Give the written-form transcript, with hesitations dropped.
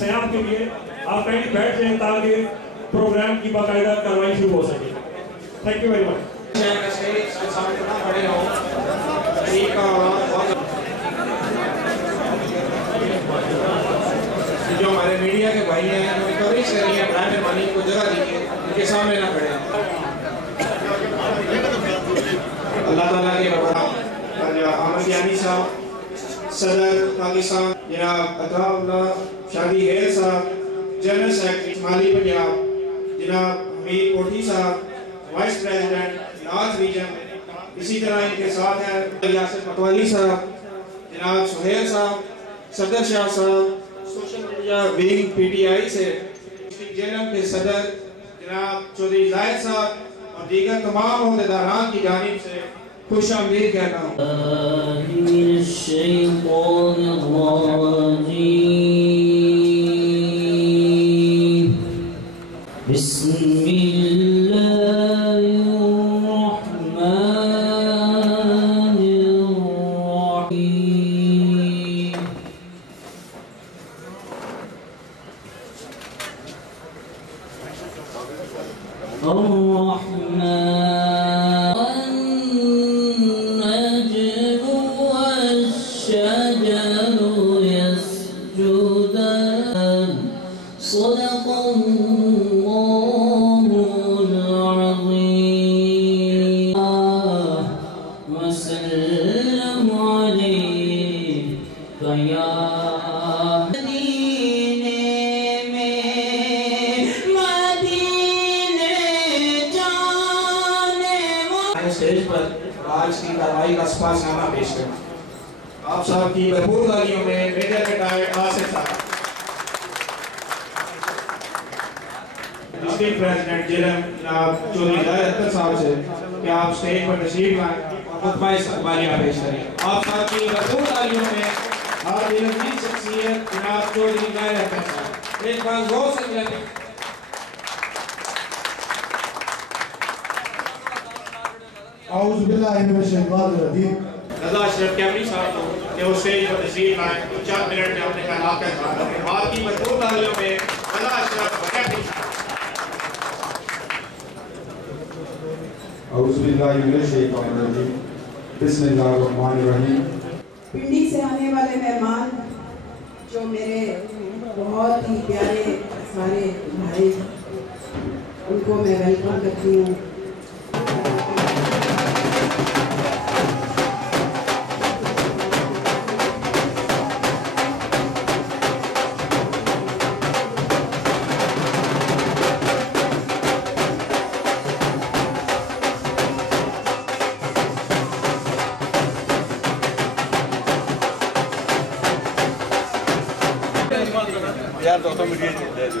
Siam के लिए आप कहीं बैठ जाएं ताकि प्रोग्राम की बाकायदा कार्रवाई शुरू हो सके। Thank you very much. जो हमारे मीडिया के भाई हैं उन्होंने कवरेज कर रही है, ब्रांड मनी को जगह दीजिए, उनके सामने ना खड़े। अल्लाह ताला के अहमद यानी साहब, सदर पाकिस्तान जनाब अताउल्लाह शादी हेल साहब, जनरल सेक्रेटरी माली पंजाब जनाब हमीद कोठी साहब, वाइस प्रेसिडेंट नॉर्थ रीजन, इसी तरह इनके साथ हैं यासिर पटवाली साहब, जनाब सुहेल साहब, सदर शाह साहब, सोशल मीडिया विंग पीटीआई से जेलम के सदर जनाब चौधरी जाहिद साहब और दीगर तमाम ओहदेदारान की जानिब से खुश आमदीद कहता हूँ। स्टेज पर आज की कार्रवाई का सफारशनामा पेश करें। आप साहब की भरपूर तालियों में मीडिया के डायरेक्टर आसिफ साहब, डिस्ट्रिक्ट प्रेसिडेंट जिला जनाब चौधरी जाहिद साहब से कि आप स्टेज पर तशरीफ लाएं और खुतबा इस्तक़बालिया पेश करें। आप साहब की भरपूर तालियों में हाजिर शख्सियत जनाब चौधरी जाहिद साहब, एक बार जोर से मिलें। औज़ु बिल्लाहि मिनश शैतानिर रजीम। रज़ा अशरफ कैमरी साहब को कि वो स्टेज पर तशरीफ लाएं, 4 मिनट में अपने ख्यालात का इज़हार करें। आपकी भरपूर तालियों में रज़ा अशरफ कैमरी साहब। औज़ु बिल्लाहि मिनश शैतानिर रजीम। बिस्मिल्लाहिर्रहमानिर्रहीम। पिंडी से आने वाले मेहमान जो मेरे बहुत ही प्यारे सारे भाई, उनको मैं वेलकम करती हूँ। यार दोस्तों मीडिया दे दो